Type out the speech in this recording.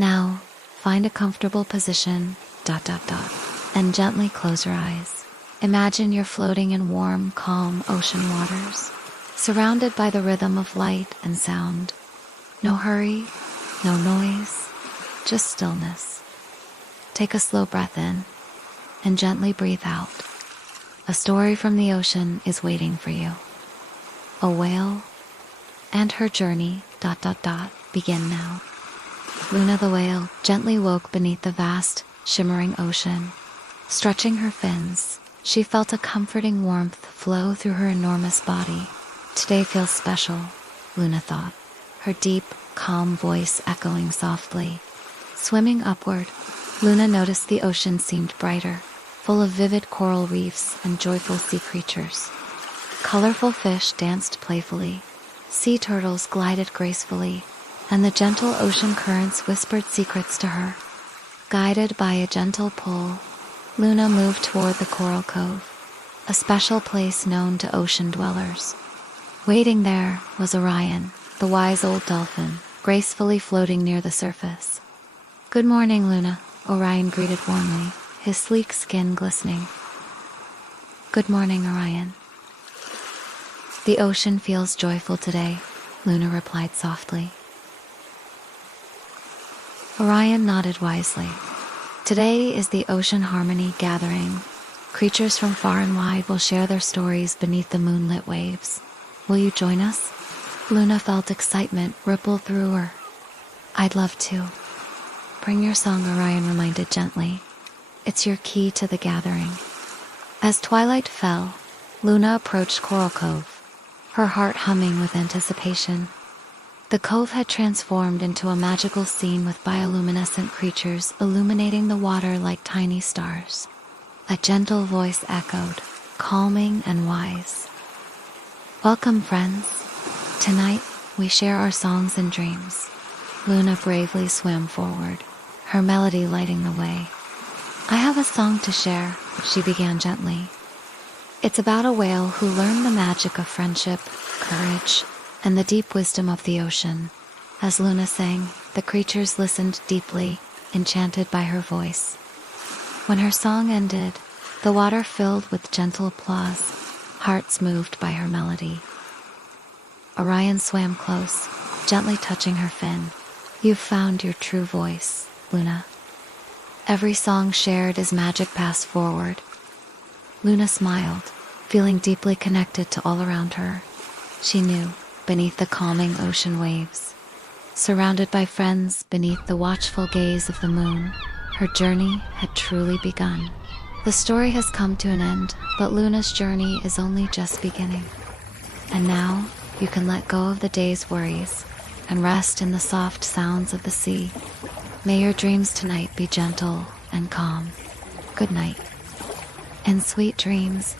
Now, find a comfortable position, and gently close your eyes. Imagine you're floating in warm, calm ocean waters, surrounded by the rhythm of light and sound. No hurry, no noise, just stillness. Take a slow breath in and gently breathe out. A story from the ocean is waiting for you. A whale and her journey, begin now. Luna the whale gently woke beneath the vast, shimmering ocean. Stretching her fins, she felt a comforting warmth flow through her enormous body. Today feels special, Luna thought, her deep, calm voice echoing softly. Swimming upward, Luna noticed the ocean seemed brighter, full of vivid coral reefs and joyful sea creatures. Colorful fish danced playfully, sea turtles glided gracefully, and the gentle ocean currents whispered secrets to her. Guided by a gentle pull, Luna moved toward the Coral Cove, a special place known to ocean dwellers. Waiting there was Orion, the wise old dolphin, gracefully floating near the surface. "Good morning, Luna," Orion greeted warmly, his sleek skin glistening. "Good morning, Orion." "The ocean feels joyful today," Luna replied softly. Orion nodded wisely. "Today is the Ocean Harmony Gathering. Creatures from far and wide will share their stories beneath the moonlit waves. Will you join us?" Luna felt excitement ripple through her. "I'd love to." "Bring your song," Orion reminded gently. "It's your key to the gathering." As twilight fell, Luna approached Coral Cove, her heart humming with anticipation. The cove had transformed into a magical scene with bioluminescent creatures illuminating the water like tiny stars. A gentle voice echoed, calming and wise. "Welcome, friends. Tonight, we share our songs and dreams." Luna bravely swam forward, her melody lighting the way. "I have a song to share," she began gently. "It's about a whale who learned the magic of friendship, courage, and the deep wisdom of the ocean." As Luna sang, the creatures listened deeply, enchanted by her voice. When her song ended, the water filled with gentle applause, hearts moved by her melody. Orion swam close, gently touching her fin. "You've found your true voice, Luna. Every song shared is magic passed forward." Luna smiled, feeling deeply connected to all around her. She knew, beneath the calming ocean waves, surrounded by friends beneath the watchful gaze of the moon, her journey had truly begun. The story has come to an end, but Luna's journey is only just beginning. And now, you can let go of the day's worries and rest in the soft sounds of the sea. May your dreams tonight be gentle and calm. Good night, and sweet dreams.